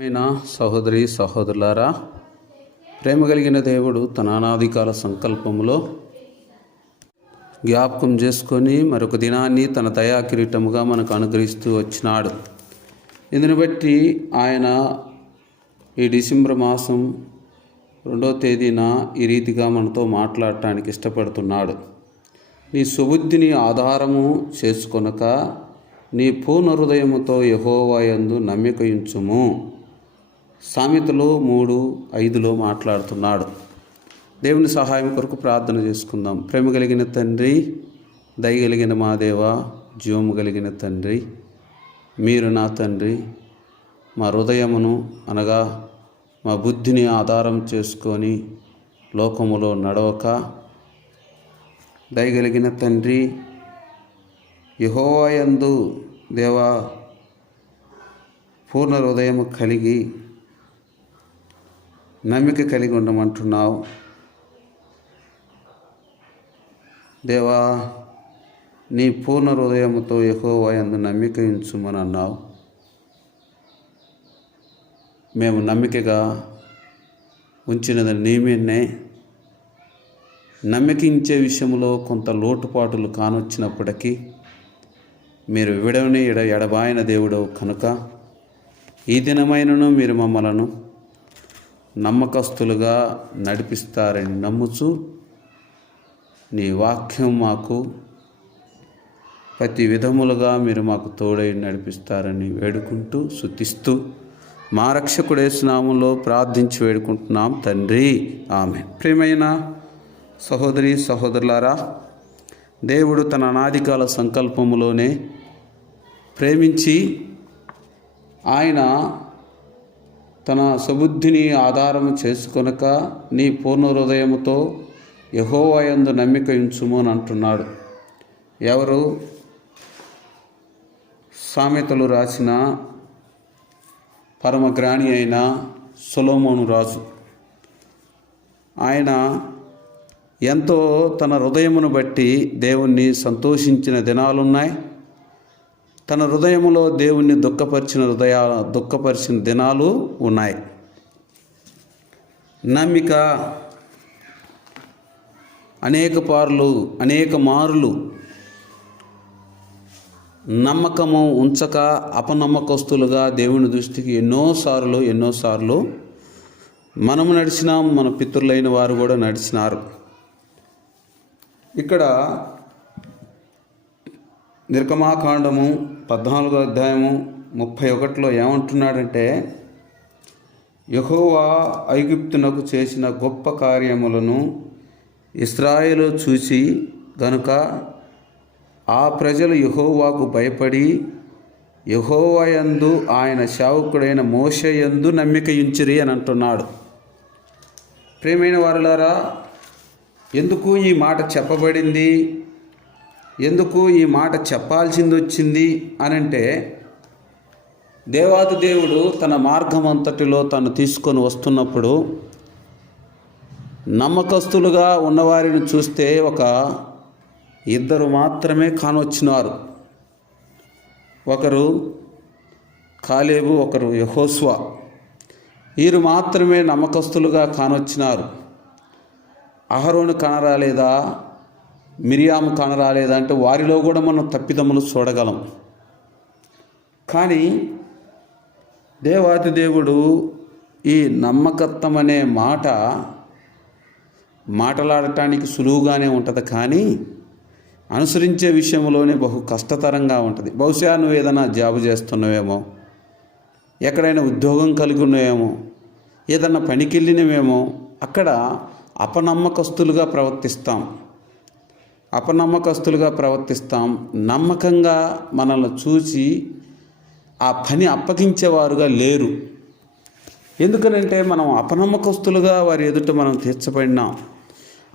ప్రియమైన సహోదరి సహోదరులారా ప్రేమ కలిగిన దేవుడు తన అనాదికాల సంకల్పములో జ్ఞాపకం చేసుకొని మరొక దినాన్ని తన దయా కిరీటముగా మనకు అనుగ్రహిస్తూ వచ్చినాడు. ఇందుని బట్టి ఆయన ఈ డిసెంబర్ మాసం రెండో తేదీన ఈ రీతిగా మనతో మాట్లాడటానికి ఇష్టపడుతున్నాడు. నీ సుబుద్ధిని ఆధారము చేసుకొనక నీ పూర్ణ హృదయముతో యహోవాయందు నమ్మికయించుము. సామెతలు మూడు ఐదులో మాట్లాడుతున్నాడు. దేవుని సహాయం కొరకు ప్రార్థన చేసుకుందాం. ప్రేమ కలిగిన తండ్రి దయగలిగిన మా దేవ జీవము కలిగిన తండ్రి మీరు నా తండ్రి మా హృదయమును అనగా మా బుద్ధిని ఆధారం చేసుకొని లోకములో నడవక దయగలిగిన తండ్రి యహోవాయందు దేవా పూర్ణ హృదయము కలిగి నమ్మిక కలిగి ఉండమంటున్నావు. దేవా నీ పూర్ణ హృదయంతో ఎహోవా ఎందు నమ్మిక ఉంచుమని అన్నావు. మేము నమ్మికగా ఉంచినది నీమేనే నమ్మికించే నమ్మకించే విషయంలో కొంత లోటుపాటులు కానొచ్చినప్పటికీ మీరు విడవని ఎడ ఎడబాయన దేవుడవు కనుక ఈ దినమైనను మీరు మమ్మలను నమ్మకస్తులుగా నడిపిస్తారని నమ్ముచు నీ వాక్యం మాకు ప్రతి విధములుగా మీరు మాకు తోడై నడిపిస్తారని వేడుకుంటూ శుతిస్తూ మా రక్షకుడేసునామంలో ప్రార్థించి వేడుకుంటున్నాం. తండ్రి ఆమె ప్రియమైన సహోదరి సహోదరులారా దేవుడు తన అనాదికాల సంకల్పములోనే ప్రేమించి ఆయన తన సుబుద్ధిని ఆధారం చేసుకొనక నీ పూర్ణ హృదయముతో యహోవాయందు నమ్మిక ఉంచుము అని అంటున్నాడు. ఎవరు? సామెతలు రాసిన పరమగ్రాణి అయిన సొలోమోను రాజు. ఆయన ఎంతో తన హృదయమును బట్టి దేవుణ్ణి సంతోషించిన దినాలున్నాయి. తన హృదయంలో దేవుణ్ణి దుఃఖపరిచిన హృదయ దుఃఖపరిచిన దినాలు ఉన్నాయి. నమ్మిక అనేక పార్లు అనేక మారులు నమ్మకము ఉంచక అపనమ్మకస్తులుగా దేవుని దృష్టికి ఎన్నోసార్లు ఎన్నోసార్లు మనము నడిచినాం మన పితృలైన వారు కూడా నడిచినారు. ఇక్కడ నిర్గమాకాండము పద్నాలుగో అధ్యాయము ముప్పై ఒకటిలో ఏమంటున్నాడంటే యహోవా ఐగుప్తునకు చేసిన గొప్ప కార్యములను ఇస్రాయేలు చూసి గనుక ఆ ప్రజలు యహోవాకు భయపడి యహోవయందు ఆయన శావకుడైన మోషయందు నమ్మిక ఉంచిరి అని అంటున్నాడు. ప్రేమైన వారులారా ఎందుకు ఈ మాట చెప్పబడింది? ఎందుకు ఈ మాట చెప్పాల్సింది వచ్చింది అనంటే దేవాది దేవుడు తన మార్గం అంతటిలో తను తీసుకొని వస్తున్నప్పుడు నమ్మకస్తులుగా ఉన్నవారిని చూస్తే ఒక ఇద్దరు మాత్రమే కానొచ్చినారు. ఒకరు కాలేబు ఒకరు యహోస్వా. వీరు మాత్రమే నమ్మకస్తులుగా కానొచ్చినారు. అహరోను కనరాలేదా? మిరియాము కనరాలేదా వారిలో కూడా మనం తప్పిదములు చూడగలం. కానీ దేవాతి దేవుడు ఈ నమ్మకత్వం అనే మాట మాటలాడటానికి సులువుగానే ఉంటుంది కానీ అనుసరించే విషయంలోనే బహు కష్టతరంగా ఉంటుంది. బహుశా నువ్వు ఏదైనా జాబ్ చేస్తున్నావేమో ఎక్కడైనా ఉద్యోగం కలిగి ఉన్నావేమో ఏదన్నా పనికి వెళ్ళినవేమో అక్కడ అపనమ్మకస్తులుగా ప్రవర్తిస్తాం. అపనమ్మకస్తులుగా ప్రవర్తిస్తాం. నమ్మకంగా మనల్ని చూసి ఆ పని అప్పగించేవారుగా లేరు. ఎందుకనంటే మనం అపనమ్మకస్తులుగా వారి ఎదుట మనం తీర్చబడినాం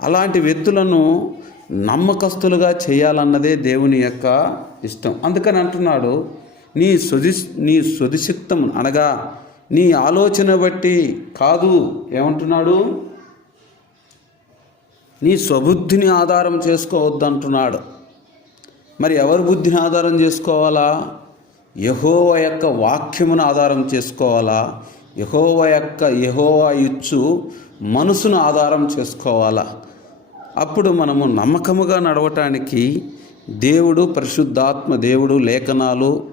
అలాంటి వ్యక్తులను నమ్మకస్తులుగా చేయాలన్నదే దేవుని యొక్క ఇష్టం. అందుకని అంటున్నాడు నీ సుది నీ సుదిశక్తం అనగా నీ ఆలోచన బట్టి కాదు. ఏమంటున్నాడు? నీ స్వబుద్ధిని ఆధారం చేసుకోవద్దంటున్నాడు. మరి ఎవరి బుద్ధిని ఆధారం చేసుకోవాలా? యహోవ యొక్క వాక్యమును ఆధారం చేసుకోవాలా? యహోవ యొక్క యహోవా ఇచ్చు మనసును ఆధారం చేసుకోవాలా? అప్పుడు మనము నమ్మకముగా నడవటానికి దేవుడు పరిశుద్ధాత్మ దేవుడు లేఖనాలు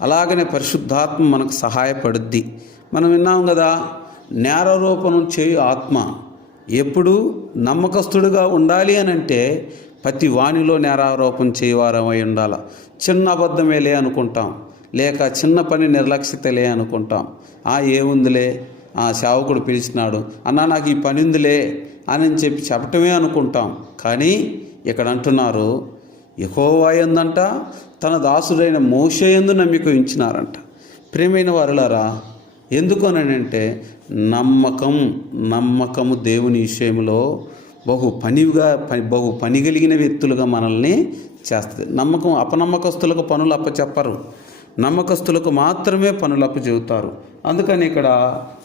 అలాగనే పరిశుద్ధాత్మ మనకు సహాయపడుద్ది. మనం విన్నాం కదా నేరారోపణం చేయు ఆత్మ. ఎప్పుడు నమ్మకస్తుడుగా ఉండాలి అని అంటే ప్రతి వాణిలో నేరారోపణ చేయవారమై ఉండాలి. చిన్న అబద్ధమేలే అనుకుంటాం. లేక చిన్న పని నిర్లక్ష్యతలే అనుకుంటాం. ఆ ఏముందిలే? ఆ సేవకుడు పిలిచినాడు. అన్నా నాకు ఈ పని ఉందిలే అని చెప్పి చెప్పటమే అనుకుంటాం. కానీ ఇక్కడ అంటున్నారు యహోవా ఎందంట తన దాసుడైన మోషయందు నమ్మిక ఉంచినారంట. ప్రేమైన వారులారా ఎందుకు అని అంటే నమ్మకం నమ్మకము దేవుని విషయంలో బహు పనిగా పని బహు పని కలిగిన వ్యక్తులుగా మనల్ని చేస్తుంది. నమ్మకం అపనమ్మకస్తులకు పనులు అప్పచెప్పరు. నమ్మకస్తులకు మాత్రమే పనులు అప్పు చెబుతారు అందుకని ఇక్కడ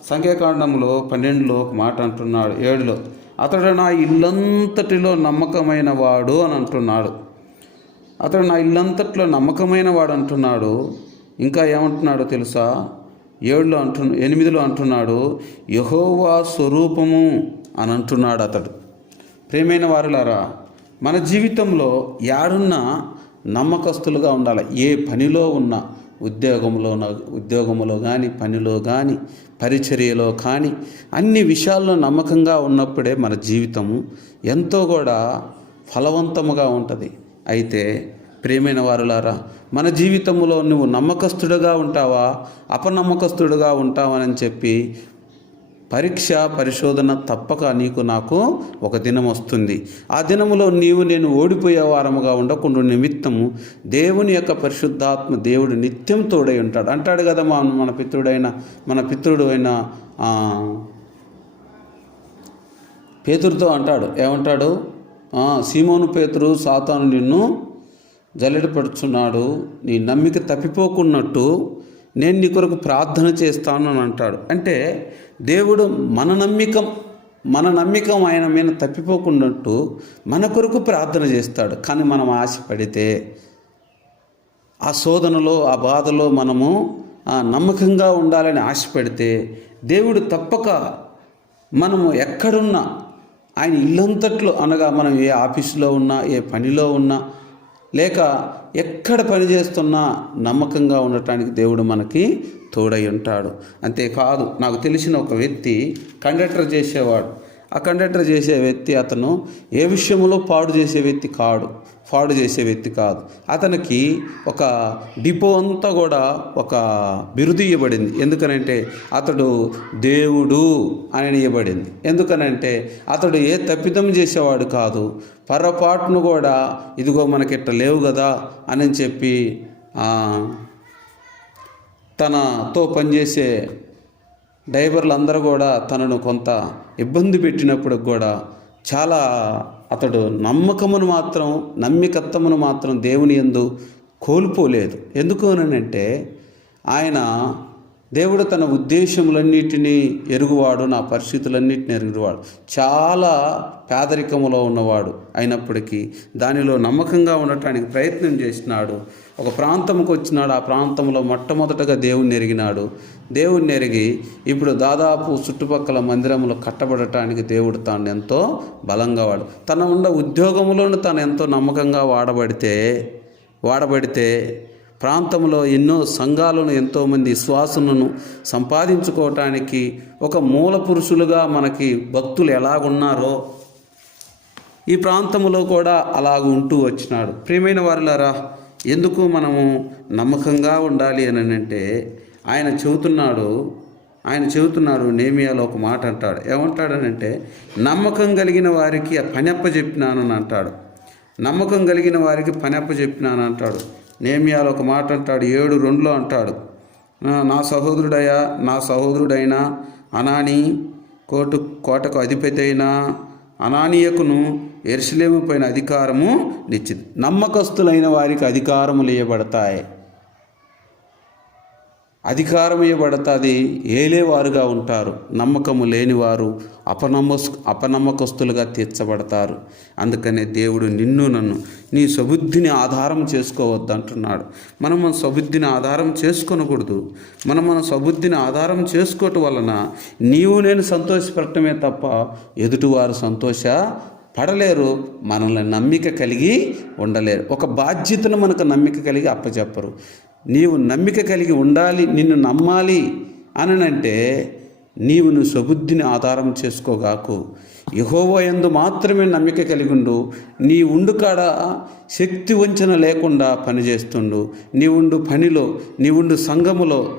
సంఖ్యాకాండంలో పన్నెండులో ఒక మాట అంటున్నాడు ఏడులో అతడు నా ఇల్లంతటిలో నమ్మకమైన వాడు అని అంటున్నాడు. అతడు నా ఇల్లంతట్లో నమ్మకమైన వాడు అంటున్నాడు. ఇంకా ఏమంటున్నాడో తెలుసా? ఏడులో అంటు ఎనిమిదిలో అంటున్నాడు యహోవా స్వరూపము అని అంటున్నాడు అతడు. ప్రేమైన వారులారా మన జీవితంలో యాడున్నా నమ్మకస్తులుగా ఉండాలి. ఏ పనిలో ఉన్నా ఉద్యోగంలో ఉద్యోగంలో కానీ పనిలో కానీ పరిచర్యలో కానీ అన్ని విషయాల్లో నమ్మకంగా ఉన్నప్పుడే మన జీవితము ఎంతో కూడా ఫలవంతముగా ఉంటుంది. అయితే ప్రేమైన వారులారా మన జీవితంలో నువ్వు నమ్మకస్తుడుగా ఉంటావా అపనమ్మకస్తుడుగా ఉంటావని చెప్పి పరీక్ష పరిశోధన తప్పక నీకు నాకు ఒక దినం వస్తుంది. ఆ దినములో నీవు నేను ఓడిపోయే వారముగా ఉండకుండా నిమిత్తము దేవుని యొక్క పరిశుద్ధాత్మ దేవుడు నిత్యం తోడై ఉంటాడు. అంటాడు కదా మా మన పితృడైన మన పితృడు అయిన పేతుడితో పేతురుతో అంటాడు. ఏమంటాడు? సీమోను పేతురు సాతాను నిన్ను జల్లెడపడుచున్నాడు. నీ నమ్మిక తప్పిపోకున్నట్టు నేను నీ కొరకు ప్రార్థన చేస్తాను అని అంటాడు. అంటే దేవుడు మన నమ్మికం మన నమ్మికం ఆయన మీద తప్పిపోకున్నట్టు మన కొరకు ప్రార్థన చేస్తాడు. కానీ మనం ఆశపడితే ఆ శోధనలో ఆ బాధలో మనము ఆ నమ్మకంగా ఉండాలని ఆశపడితే దేవుడు తప్పక మనము ఎక్కడున్నా ఆయన ఇల్లంతట్లో అనగా మనం ఏ ఆఫీసులో ఉన్నా ఏ పనిలో ఉన్నా లేక ఎక్కడ పని చేస్తున్నా నమ్మకంగా ఉండటానికి దేవుడు మనకి తోడై ఉంటాడు. అంతేకాదు నాకు తెలిసిన ఒక వ్యక్తి కండక్టర్ చేసేవాడు. ఆ కండక్టర్ చేసే వ్యక్తి అతను ఏ విషయంలో పాడు చేసే వ్యక్తి కాడు పాడు చేసే వ్యక్తి కాదు. అతనికి ఒక డిపో అంతా కూడా ఒక బిరుదు ఇవ్వబడింది. ఎందుకనంటే అతడు దేవుడు అని ఇవ్వబడింది. ఎందుకనంటే అతడు ఏ తప్పిదం చేసేవాడు కాదు. పొరపాటును కూడా ఇదిగో మనకిట్ట లేవు కదా అని చెప్పి తనతో పనిచేసే డ్రైవర్లందరూ కూడా తనను కొంత ఇబ్బంది పెట్టినప్పుడు కూడా చాలా అతడు నమ్మకమును మాత్రం నమ్మికత్వమును మాత్రం దేవుని ఎందు కోల్పోలేదు. ఎందుకు అనంటే ఆయన దేవుడు తన ఉద్దేశములన్నిటినీ ఎరుగువాడు నా పరిస్థితులన్నిటిని ఎరుగువాడు. చాలా పేదరికములో ఉన్నవాడు అయినప్పటికీ దానిలో నమ్మకంగా ఉండటానికి ప్రయత్నం చేసినాడు. ఒక ప్రాంతంకి వచ్చినాడు ఆ ప్రాంతంలో మొట్టమొదటగా దేవుణ్ణి ఎరిగినాడు. దేవుణ్ణి ఎరిగి ఇప్పుడు దాదాపు చుట్టుపక్కల మందిరములు కట్టబడటానికి దేవుడు తాను ఎంతో బలంగా వాడు. తన ఉన్న ఉద్యోగంలోనూ తను ఎంతో నమ్మకంగా వాడబడితే వాడబడితే ప్రాంతంలో ఎన్నో సంఘాలను ఎంతోమంది విశ్వాసులను సంపాదించుకోవటానికి ఒక మూల పురుషులుగా మనకి భక్తులు ఎలాగున్నారో ఈ ప్రాంతంలో కూడా అలాగ ఉంటూ వచ్చినాడు. ప్రియమైన వారులారా ఎందుకు మనము నమ్మకంగా ఉండాలి అని అంటే ఆయన చెబుతున్నాడు ఆయన చెబుతున్నాడు నేమియాలో ఒక మాట అంటాడు. ఏమంటాడనంటే నమ్మకం కలిగిన వారికి పనెప్ప పని అంటాడు. నమ్మకం కలిగిన వారికి పని అప్పచెప్పినాను అంటాడు. నేమియాలో ఒక మాట అంటాడు ఏడు రెండులో అంటాడు. నా సహోదరుడయ్యా నా సహోదరుడైన అనాని కోటు కోటకు అధిపతి అయిన అనానీయకును ఎరుసలేము పైన అధికారము నిచ్చింది. నమ్మకస్తులైన వారికి అధికారములు ఇవ్వబడతాయి అధికారం ఇవ్వబడుతుంది ఏలేవారుగా ఉంటారు. నమ్మకము లేనివారు అపనమ్మస్ అపనమ్మకస్తులుగా తీర్చబడతారు. అందుకనే దేవుడు నిన్ను నన్ను నీ సబుద్ధిని ఆధారం చేసుకోవద్దు అంటున్నాడు మనం మన సబుద్ధిని ఆధారం చేసుకొనకూడదు. మనం మన సబుద్ధిని ఆధారం చేసుకోవటం వలన నీవు నేను సంతోషపడటమే తప్ప ఎదుటివారు సంతోష పడలేరు. మనల్ని నమ్మిక కలిగి ఉండలేరు. ఒక బాధ్యతను మనకు నమ్మిక కలిగి అప్పచెప్పరు నీవు నమ్మిక కలిగి ఉండాలి నిన్ను నమ్మాలి అని అంటే నీవు నువ్వు సబుద్ధిని ఆధారం చేసుకోగాకు. యహోవో యందు మాత్రమే నమ్మిక కలిగిండు. నీ ఉండు కాడ శక్తి వంచన లేకుండా పనిచేస్తుండు. నీ ఉండు పనిలో నీ ఉండు సంఘములో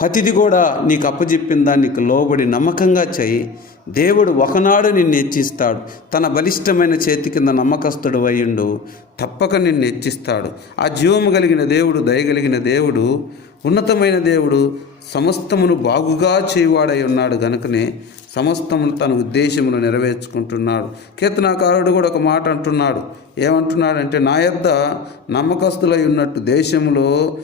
ప్రతిది కూడా నీకు అప్పజెప్పిన దాన్ని లోబడి నమ్మకంగా చేయి. దేవుడు ఒకనాడు నిన్ను హెచ్చిస్తాడు. తన బలిష్టమైన చేతి కింద నమ్మకస్తుడు అయ్యుండు. తప్పక నిన్ను హెచ్చిస్తాడు. ఆ జీవము కలిగిన దేవుడు దయగలిగిన దేవుడు ఉన్నతమైన దేవుడు సమస్తమును బాగుగా చేయువాడై ఉన్నాడు గనుకనే సమస్తమును తన ఉద్దేశమును నెరవేర్చుకుంటున్నాడు. కీర్తనాకారుడు కూడా ఒక మాట అంటున్నాడు. ఏమంటున్నాడంటే నా యొద్ద నమ్మకస్తులై ఉన్నట్టు దేశంలో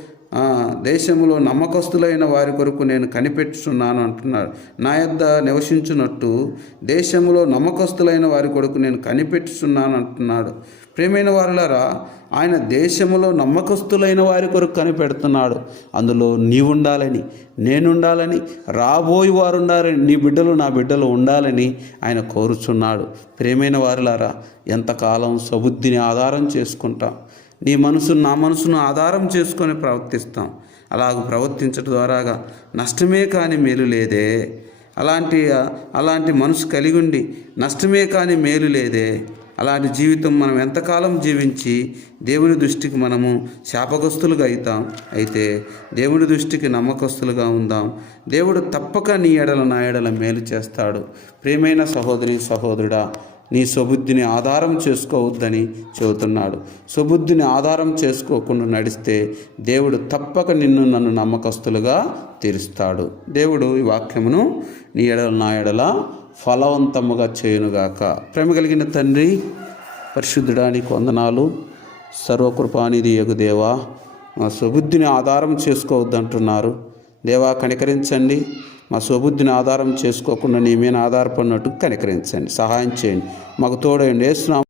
దేశంలో నమ్మకస్తులైన వారి కొరకు నేను కనిపెట్టుచున్నాను అంటున్నాడు నా యొద్ద నివసించున్నట్టు దేశంలో నమ్మకస్తులైన వారి కొరకు నేను కనిపెట్టుచున్నాను అంటున్నాడు. ప్రేమైన వారులారా ఆయన దేశంలో నమ్మకస్తులైన వారి కొరకు కనిపెడుతున్నాడు. అందులో నీవుండాలని నేనుండాలని రాబోయే వారు ఉండాలని నీ బిడ్డలు నా బిడ్డలు ఉండాలని ఆయన కోరుచున్నాడు. ప్రేమైన వారులారా ఎంతకాలం సబుద్ధిని ఆధారం చేసుకుంటాం. నీ మనసు నా మనసును ఆధారం చేసుకొని ప్రవర్తిస్తాం. అలాగ ప్రవర్తించడం ద్వారాగా నష్టమే కాని మేలు లేదే. అలాంటి అలాంటి మనసు కలిగి ఉండి నష్టమే కాని మేలు లేదే. అలాంటి జీవితం మనం ఎంతకాలం జీవించి దేవుని దృష్టికి మనము శాపగ్రస్తులుగా అవుతాం అయితే దేవుని దృష్టికి నమ్మకస్తులుగా ఉందాం. దేవుడు తప్పక నీ ఎడల నా ఎడల మేలు చేస్తాడు. ప్రేమైన సహోదరి సహోదరుడా నీ సుబుద్ధిని ఆధారం చేసుకోవద్దని చెబుతున్నాడు. సుబుద్ధిని ఆధారం చేసుకోకుండా నడిస్తే దేవుడు తప్పక నిన్ను నన్ను నమ్మకస్తులుగా తీరుస్తాడు. దేవుడు ఈ వాక్యమును నీ ఎడల నా ఎడల ఫలవంతముగా చేయునుగాక. ప్రేమ కలిగిన తండ్రి పరిశుద్ధుడానికి వందనాలు. సర్వకృపానిధి దేవా మా సుబుద్ధిని ఆధారం చేసుకోవద్దంటున్నారు. దేవా కనికరించండి. మా స్వబుద్ధిని ఆధారం చేసుకోకుండా నీ మీద ఆధారపడినట్టు కనికరించండి. సహాయం చేయండి. మాకు తోడండి వేస్తున్నాం